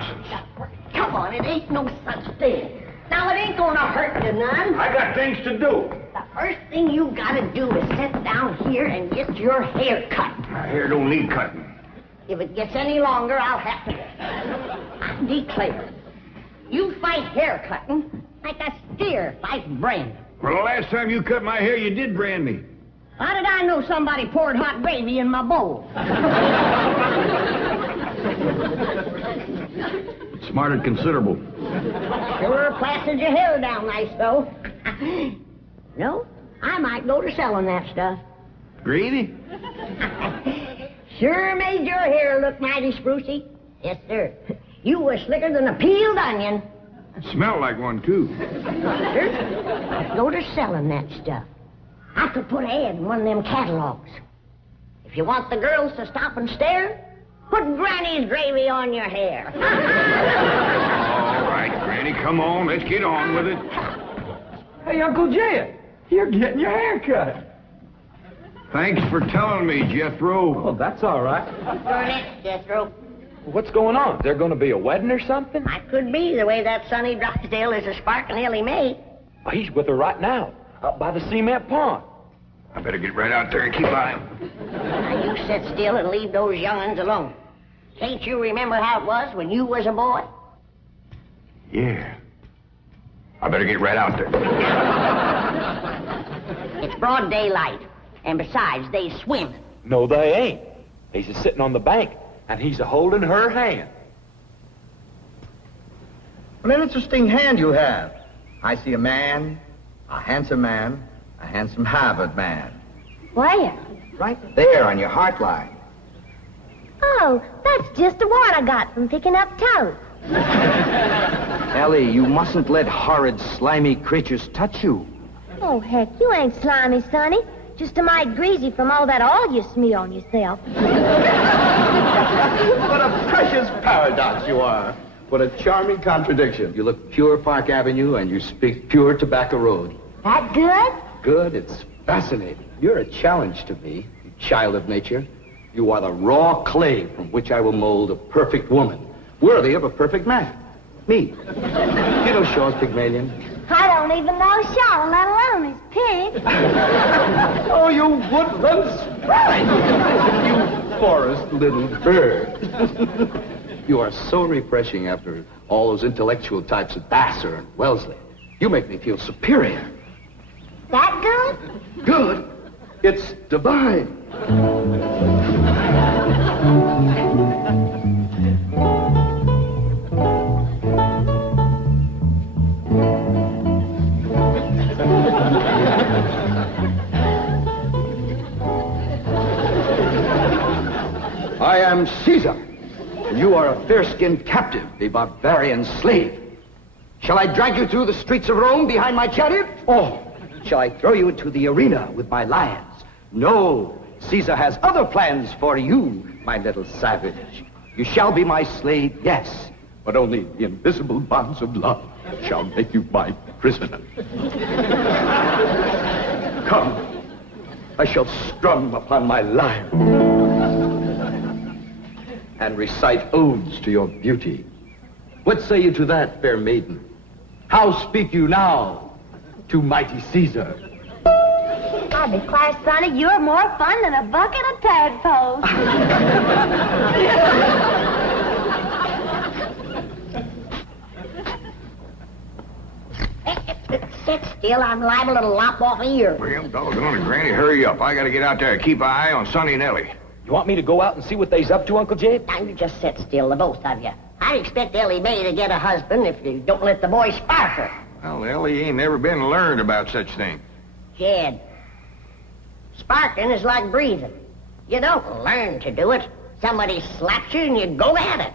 nonsense. Come on, it ain't no such thing. Now, it ain't gonna hurt you none. I got things to do. The first thing you gotta do is sit down here and get your hair cut. My hair don't need cutting. If it gets any longer, I'll have to. I declare, you fight hair cutting like a steer fights branding. Well, the last time you cut my hair, you did brand me. How did I know somebody poured hot gravy in my bowl? Smarted considerable. Sure plastered your hair down nice, though. No, I might go to selling that stuff. Gravy? Sure made your hair look mighty sprucey. Yes, sir. You were slicker than a peeled onion. Smelled like one, too. Sir, I'd go to selling that stuff. I could put an ad in one of them catalogs. If you want the girls to stop and stare, put Granny's gravy on your hair. All right, Granny, come on. Let's get on with it. Hey, Uncle Jed, you're getting your hair cut. Thanks for telling me, Jethro. Oh, that's all right. You're next, Jethro. What's going on? Is there going to be a wedding or something? I could be the way that Sonny Drysdale is a sparking Elly May. Oh, he's with her right now, up by the cement pond. I better get right out there and keep eye. Now, you sit still and leave those young'uns alone. Can't you remember how it was when you was a boy? Yeah. I better get right out there. It's broad daylight. And besides, they swim. No, they ain't. He's just sitting on the bank, and he's a-holding her hand. What an interesting hand you have. I see a man, a handsome Harvard man. Where? Right there on your heart line. Oh, that's just a wart I got from picking up toes. Elly, you mustn't let horrid, slimy creatures touch you. Oh, heck, you ain't slimy, Sonny. Just a mite greasy from all that oil you smear on yourself. What a precious paradox you are. What a charming contradiction. You look pure Park Avenue and you speak pure Tobacco Road. That good? Good, it's fascinating. You're a challenge to me, you child of nature. You are the raw clay from which I will mold a perfect woman, worthy of a perfect man. Me. You know Shaw's Pygmalion? I don't even know Shaw, let alone his pig. Oh, you woodland sprite! You forest little bird. You are so refreshing after all those intellectual types of Vassar and Wellesley. You make me feel superior. That good? Good? It's divine. I am Caesar, and you are a fair-skinned captive, a barbarian slave. Shall I drag you through the streets of Rome behind my chariot? Or shall I throw you into the arena with my lions? No, Caesar has other plans for you, my little savage. You shall be my slave, yes, but only the invisible bonds of love shall make you my prisoner. Come, I shall strum upon my lyre and recite odes to your beauty. What say you to that, fair maiden? How speak you now to mighty Caesar? I declare, Sonny, you're more fun than a bucket of tadpoles. Sit still, I'm liable to lop off a ear. Well, doggone it, Granny, hurry up. I gotta get out there and keep an eye on Sonny and Elly. You want me to go out and see what they's up to, Uncle Jed? Now, you just sit still, the both of you. I expect Elly May to get a husband if you don't let the boy spark her. Well, Elly ain't never been learned about such things. Jed, sparking is like breathing. You don't learn to do it. Somebody slaps you and you go at it.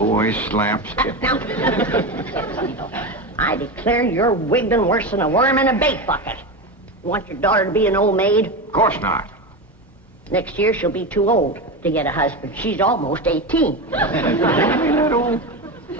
Boy slaps. Now, I declare you're wiggling worse than a worm in a bait bucket. You want your daughter to be an old maid? Of course not. Next year she'll be too old to get a husband. She's almost 18. That old.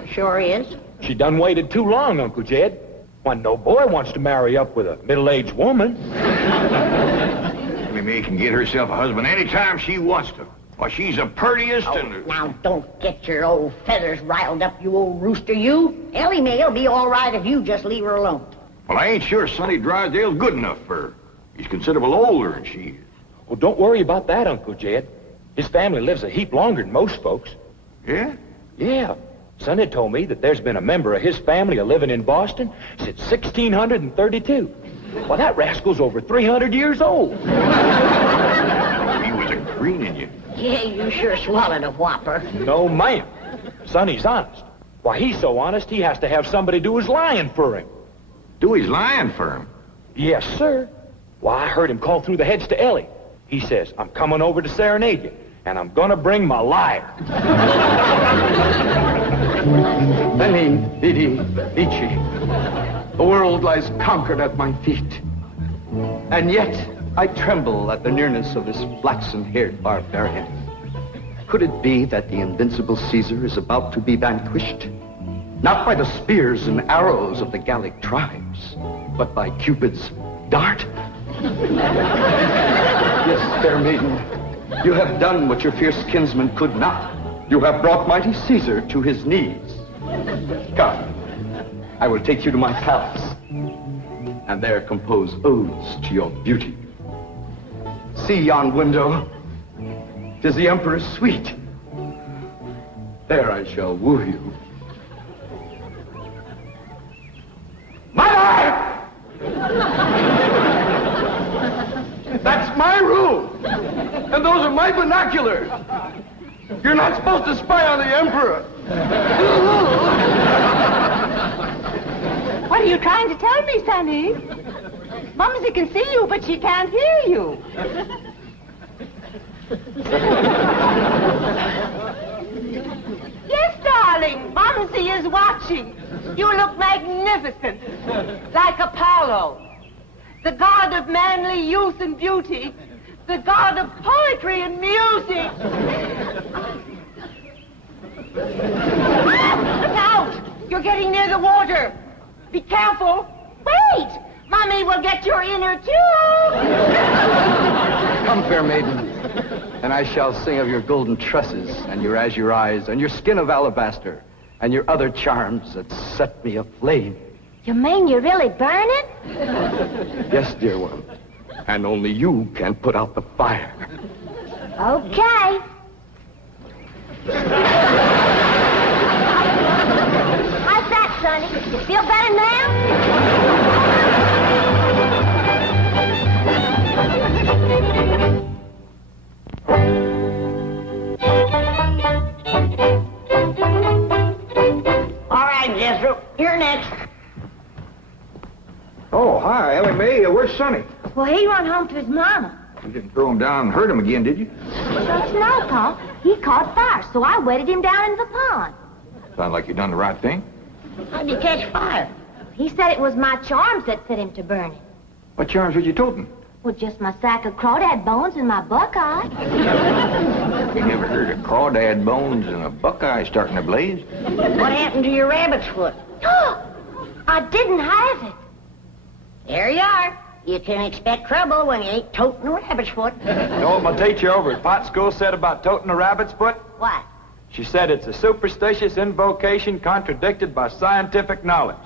Sure is. She done waited too long, Uncle Jed. Why, no boy wants to marry up with a middle-aged woman. Elly May can get herself a husband anytime she wants to. Why, she's the prettiest Oh, and... now, don't get your old feathers riled up, you old rooster, you. Elly May will be all right if you just leave her alone. Well, I ain't sure Sonny Drysdale's good enough for her. He's considerable older than she is. Well, don't worry about that, Uncle Jed. His family lives a heap longer than most folks. Yeah? Yeah. Sonny told me that there's been a member of his family living in Boston since 1632. Well, that rascal's over 300 years old. He was a greening you. Yeah, you sure swallowed a whopper. No, ma'am. Sonny's honest. Why, he's so honest, he has to have somebody do his lying for him. Do his lying for him. Yes, sir. Why, I heard him call through the heads to Elly. He says, I'm coming over to serenade you, and I'm gonna bring my liar. Veni, vidi, vici. The world lies conquered at my feet. And yet, I tremble at the nearness of this flaxen-haired barbarian. Could it be that the invincible Caesar is about to be vanquished? Not by the spears and arrows of the Gallic tribes, but by Cupid's dart? Yes, fair maiden, you have done what your fierce kinsman could not. You have brought mighty Caesar to his knees. Come, I will take you to my palace, and there compose odes to your beauty. See yon window. 'Tis the Emperor's suite. There I shall woo you. Mother! That's my room, and those are my binoculars. You're not supposed to spy on the Emperor. What are you trying to tell me, Sonny? Mumsy can see you, but she can't hear you. Yes, darling, Mumsy is watching. You look magnificent, like Apollo, the god of manly youth and beauty, the god of poetry and music. Look out! You're getting near the water. Be careful. Wait! Mommy will get your inner tube. Come, fair maiden, and I shall sing of your golden tresses, and your azure eyes, and your skin of alabaster, and your other charms that set me aflame. You mean you really burn it? Yes, dear one, and only you can put out the fire. Okay. How's that, Sonny? You feel better now? All right, Jethro, you're next. Oh, hi, Elly May. Where's Sonny? Well, he run home to his mama. You didn't throw him down and hurt him again, did you? Don't you know, Tom? He caught fire, so I wetted him down in the pond. Sound like you done the right thing. How'd you catch fire? He said it was my charms that set him to burning. What charms was you toting? Well, just my sack of crawdad bones and my buckeye. You never heard of crawdad bones and a buckeye starting a blaze? What happened to your rabbit's foot? I didn't have it. There you are. You can expect trouble when you ain't toting a rabbit's foot. You know what my teacher over at Pot School said about toting a rabbit's foot? What? She said it's a superstitious invocation contradicted by scientific knowledge.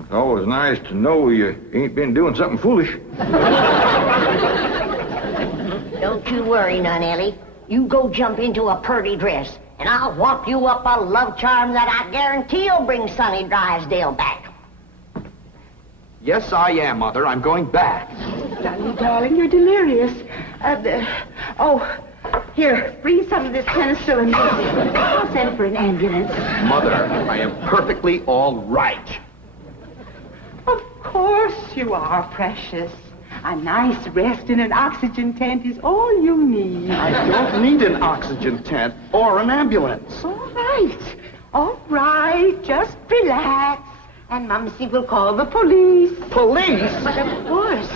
It's always nice to know you ain't been doing something foolish. Don't you worry none, Elly. You go jump into a purty dress, and I'll whop you up a love charm that I guarantee will bring Sonny Drysdale back. Yes, I am, Mother. I'm going back. Sonny, darling, you're delirious. Here, breathe some of this penicillin. I'll send for an ambulance. Mother, I am perfectly all right. Of course you are, precious. A nice rest in an oxygen tent is all you need. I don't need an oxygen tent or an ambulance. All right. Just relax. And Mumsy will call the police. Police? But of course.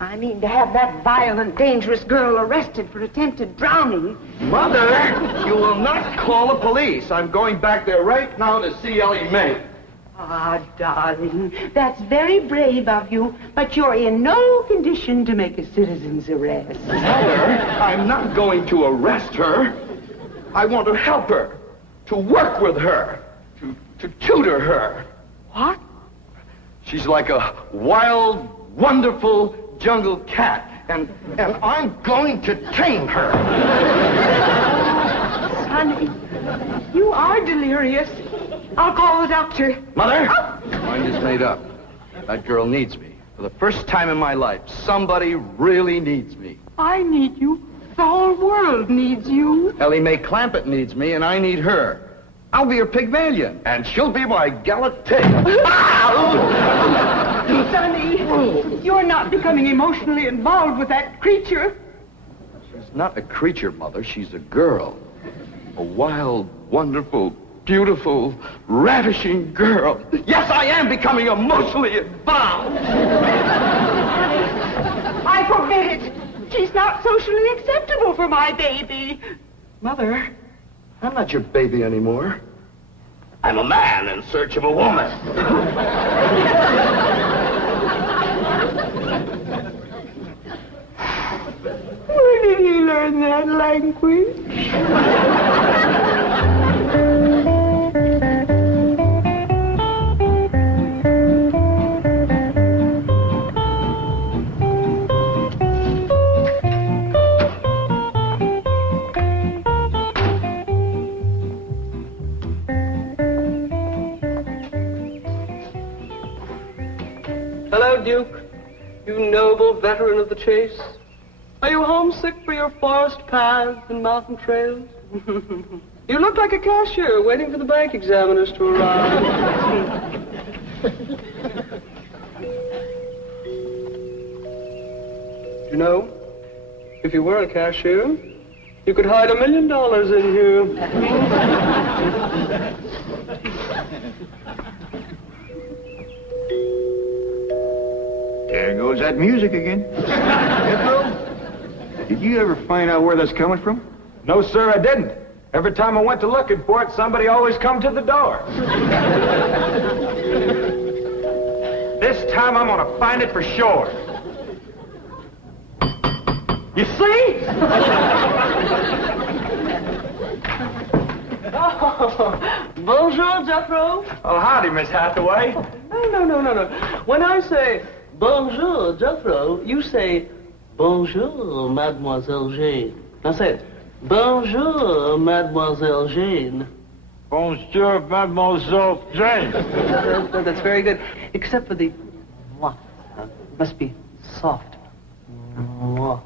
I mean to have that violent, dangerous girl arrested for attempted drowning. Mother, you will not call the police. I'm going back there right now to see Elly May. Ah, darling, that's very brave of you, but you're in no condition to make a citizen's arrest. Mother, I'm not going to arrest her. I want to help her, to work with her, to tutor her. What? She's like a wild, wonderful jungle cat, and I'm going to tame her. Honey, you are delirious. I'll call the doctor. Mother, mind is made up. That girl needs me. For the first time in my life, somebody really needs me. I need you. The whole world needs you. Elly May Clampett needs me, and I need her. I'll be her Pygmalion, and she'll be my Galatea. Sonny, you're not becoming emotionally involved with that creature. She's not a creature, Mother. She's a girl. A wild, wonderful, beautiful, ravishing girl. Yes, I am becoming emotionally involved. I forbid it. She's not socially acceptable for my baby. Mother, I'm not your baby anymore. I'm a man in search of a woman. Where did he learn that language? Hello, Duke. You noble veteran of the chase. Are you homesick for your forest paths and mountain trails? You look like a cashier waiting for the bank examiners to arrive. You know, if you were a cashier, you could hide $1 million in here. There goes that music again. Jethro, did you ever find out where that's coming from? No, sir, I didn't. Every time I went to looking for it, somebody always come to the door. This time I'm gonna find it for sure. You see? Oh, bonjour, Jethro. Oh, howdy, Miss Hathaway. No. When I say bonjour, Jethro, you say bonjour, Mademoiselle Jane. Now say it. Bonjour, Mademoiselle Jane. Bonjour, Mademoiselle Jane. That's very good. Except for the mwah. Must be soft. Mwah.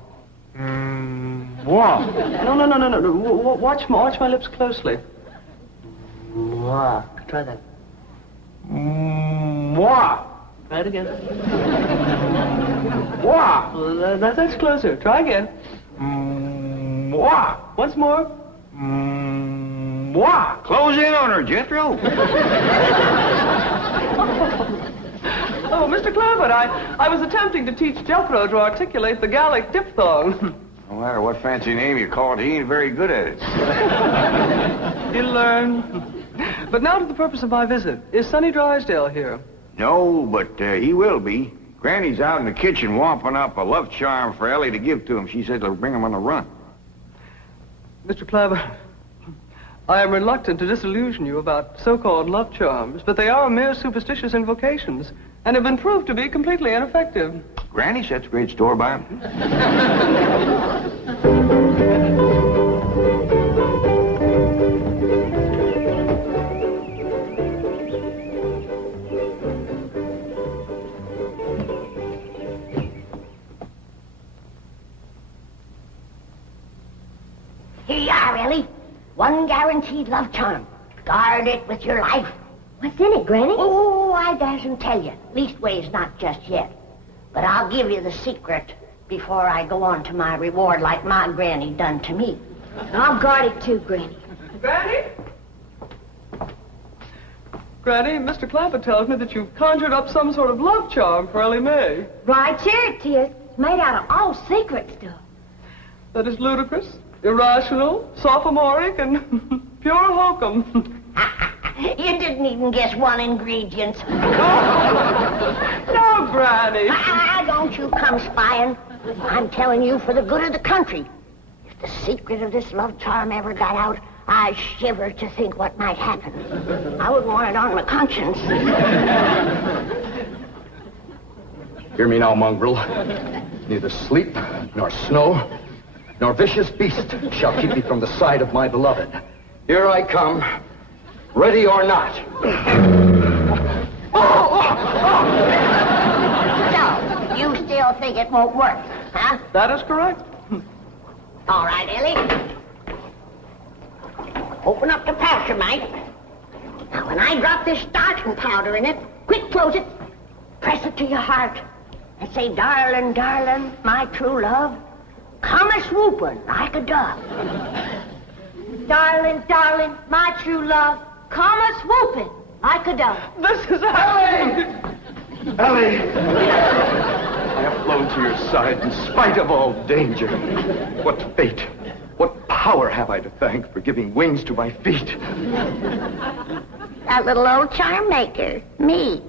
What? No. Watch my lips closely. Mwah. Try that. What? Try it again. What? Well, that's closer. Try again. What? Once more. What? Close in on her, Jethro. Oh, Mr. Clampett, I was attempting to teach Jethro to articulate the Gallic diphthong. No matter what fancy name you call it, he ain't very good at it. He'll learn. But now to the purpose of my visit. Is Sonny Drysdale here? No, but he will be. Granny's out in the kitchen wamping up a love charm for Elly to give to him. She said it'll bring him on the run. Mr. Clampett, I am reluctant to disillusion you about so-called love charms, but they are mere superstitious invocations and have been proved to be completely ineffective. Granny sets great store by him. Here you are, Elly. One guaranteed love charm. Guard it with your life. What's in it, Granny? Oh, I dasn't tell you. Leastways, not just yet. But I'll give you the secret before I go on to my reward like my granny done to me. I'll guard it too, Granny. Granny? Granny, Mr. Clampett tells me that you've conjured up some sort of love charm for Elly May. Right here it is. It's made out of all secret stuff. That is ludicrous, irrational, sophomoric, and pure hokum. You didn't even guess one ingredient. No, Granny. Don't you come spying. I'm telling you for the good of the country. If the secret of this love charm ever got out, I shiver to think what might happen. I wouldn't want it on my conscience. Hear me now, mongrel. Neither sleep, nor snow, nor vicious beast shall keep me from the side of my beloved. Here I come, ready or not. So, you still think it won't work, huh? That is correct. All right, Elly. Open up the pouch, mate. Now, when I drop this starching powder in it, quick close it, press it to your heart, and say, darling, darling, my true love, come a-swooping like a dove. Darling, darling, my true love, come a-swooping like a dove. This is Elly! Elly! I have flown to your side in spite of all danger. What fate, what power have I to thank for giving wings to my feet? That little old charm maker, me.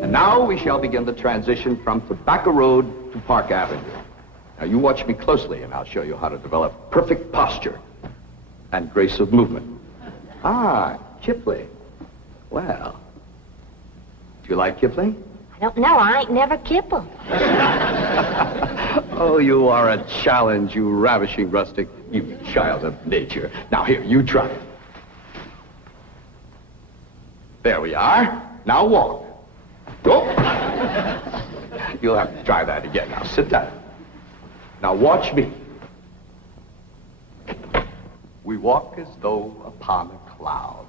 And now we shall begin the transition from Tobacco Road to Park Avenue. Now you watch me closely and I'll show you how to develop perfect posture and grace of movement. Ah, Kipling. Well, do you like Kipling? I don't know. I ain't never kippled. Oh, you are a challenge, you ravishing rustic, you child of nature. Now here, you try it. There we are. Now walk. Go. You'll have to try that again. Now sit down. Now watch me. We walk as though upon a cloud,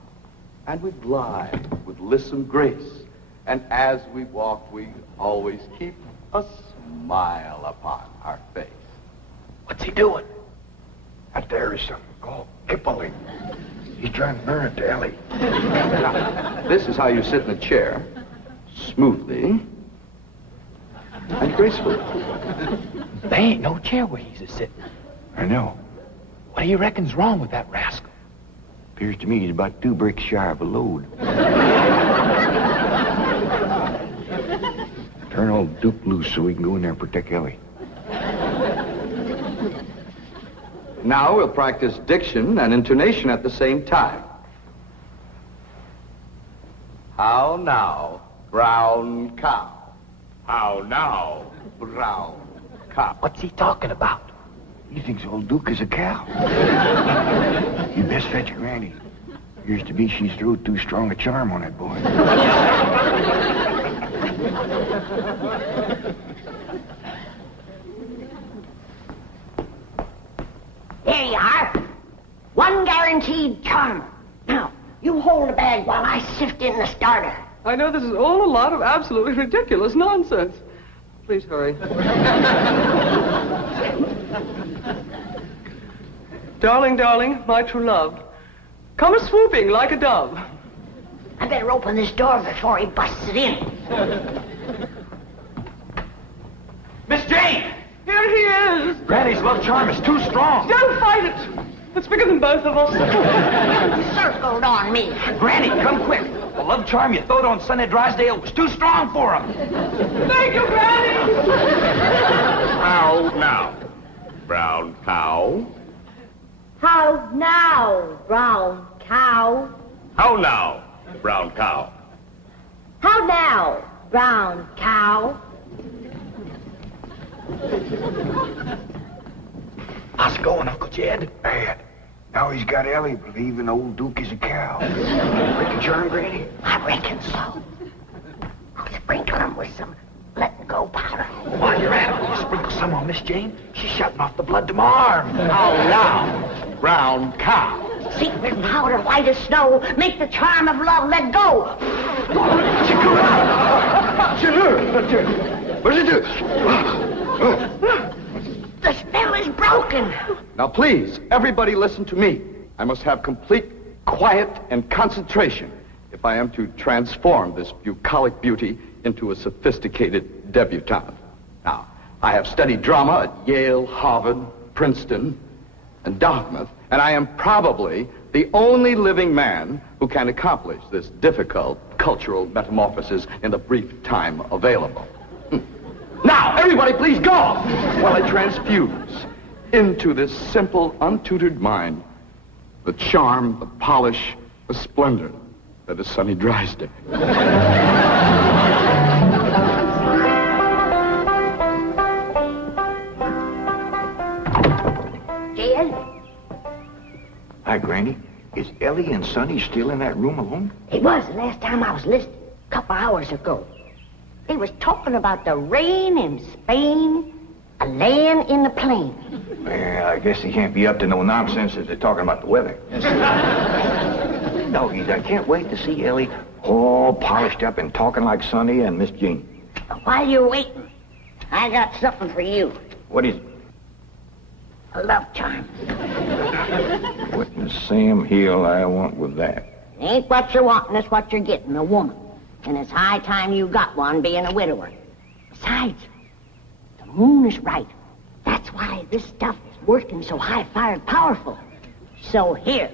and we glide with lissom grace. And as we walk, we always keep a smile upon our face. What's he doing? Out there is something called Kipling. He's trying to learn it to Elly. Now, this is how you sit in a chair, smoothly and gracefully. There ain't no chair where he's a-sitting. I know. What do you reckon's wrong with that rascal? Appears to me he's about 2 bricks shy of a load. Turn old Duke loose so we can go in there and protect Elly. Now we'll practice diction and intonation at the same time. How now, brown cow? How now, brown cow? What's he talking about? He thinks old Duke is a cow. You best fetch your granny. Appears to be she's threw too strong a charm on that boy. There you are. One guaranteed charm. Now, you hold the bag while I sift in the starter. I know this is all a lot of absolutely ridiculous nonsense. Please hurry. Darling, darling, my true love, come a-swooping like a dove. I better open this door before he busts it in. Miss Jane! Here he is. Granny's love charm is too strong. Don't fight it. It's bigger than both of us. Circled on me. Granny, come quick. The love charm you throwed on Sonny Drysdale was too strong for him. Thank you, Granny. How now, brown cow? How now, brown cow? How now, brown cow? How now, brown cow? How's it going, Uncle Jed? Bad. Now he's got Elly believing old Duke is a cow. Break the charm, Granny? I reckon so. I'll sprinkle him with some let-go powder. While you're at it, will you sprinkle some on Miss Jane? She's shutting off the blood to my arm. How now, brown cow? Secret powder white as snow. Make the charm of love let go. What did you do? The spell is broken. Now, please, everybody listen to me. I must have complete quiet and concentration if I am to transform this bucolic beauty into a sophisticated debutante. Now, I have studied drama at Yale, Harvard, Princeton, and Dartmouth, and I am probably the only living man who can accomplish this difficult cultural metamorphosis in the brief time available. Now, everybody please go while I transfuse into this simple, untutored mind the charm, the polish, the splendor that is Sonny Drysdale. Jed? Hi, Granny. Is Elly and Sonny still in that room alone? It was the last time I was listening, a couple hours ago. They was talking about the rain in Spain, a land in the plain. Well, I guess they can't be up to no nonsense if they're talking about the weather. Doggies, I can't wait to see Elly all polished up and talking like Sonny and Miss Jean. While you're waiting, I got something for you. What is it? A love charm. What in Sam Hill I want with that? It ain't what you're wanting, it's what you're getting, a woman. And it's high time you got one, being a widower. Besides, the moon is right. That's why this stuff is working so high-fired powerful. So here.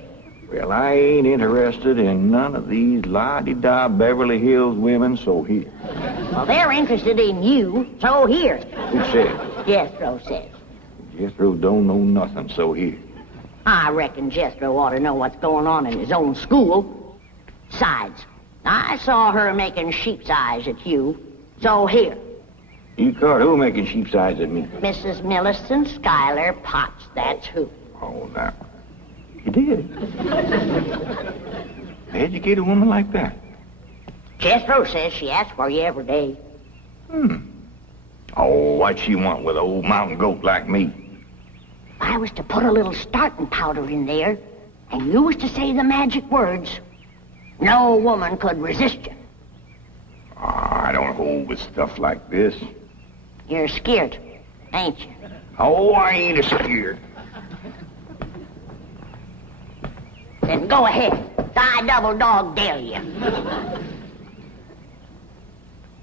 Well, I ain't interested in none of these la-di-da Beverly Hills women, so here. Well, they're interested in you, so here. Who said? Jethro says. Jethro don't know nothing, so here. I reckon Jethro ought to know what's going on in his own school. Besides, I saw her making sheep's eyes at you, so here. You caught who making sheep's eyes at me? Mrs. Millicent Schuyler Potts, that's who. Oh, now. You did? Educate a woman like that? Jethro says she asks for you every day. Oh, what'd she want with an old mountain goat like me? If I was to put a little starting powder in there, and you was to say the magic words, no woman could resist you. I don't hold with stuff like this. You're scared, ain't you? Oh, I ain't scared. Then go ahead. I double dog dare you.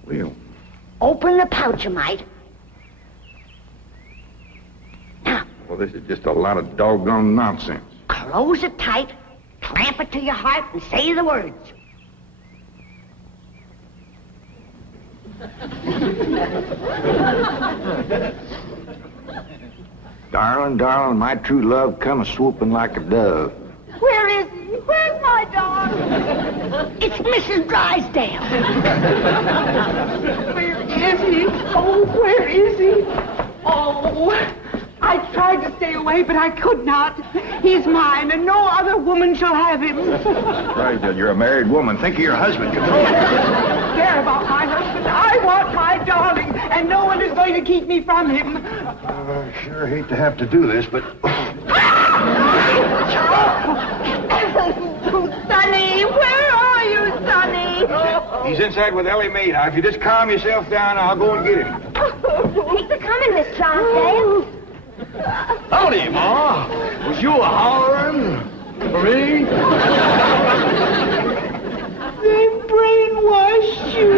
Well, Open the pouch-a-mite. Now, well, this is just a lot of doggone nonsense. close it tight, clamp it to your heart, and say the words. Darling, darling, my true love come a-swooping like a dove. Where is he? Where's my dog? It's Mrs. Drysdale. Where is he? Oh, where is he? Oh, I tried to stay away, but I could not. He's mine, and no other woman shall have him. Drysdale, you're a married woman. Think of your husband. Control yourself. Care about my husband. I want my darling, and no one is going to keep me from him. I sure hate to have to do this, but... Sonny, where are you, Sonny? He's inside with Elly May. Now, if you just calm yourself down, I'll go and get him. Thanks for coming, Miss Drysdale. Howdy, Ma. Was you a-hollering for me? They brainwashed you.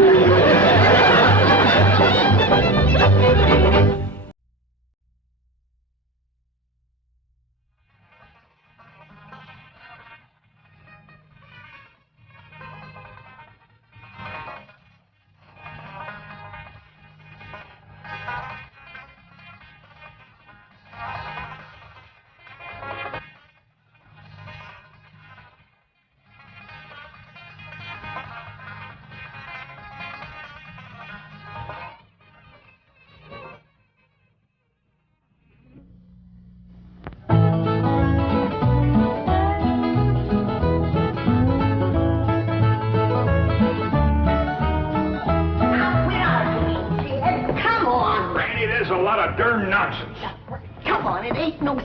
There's a lot of darn nonsense. Come on, it ain't no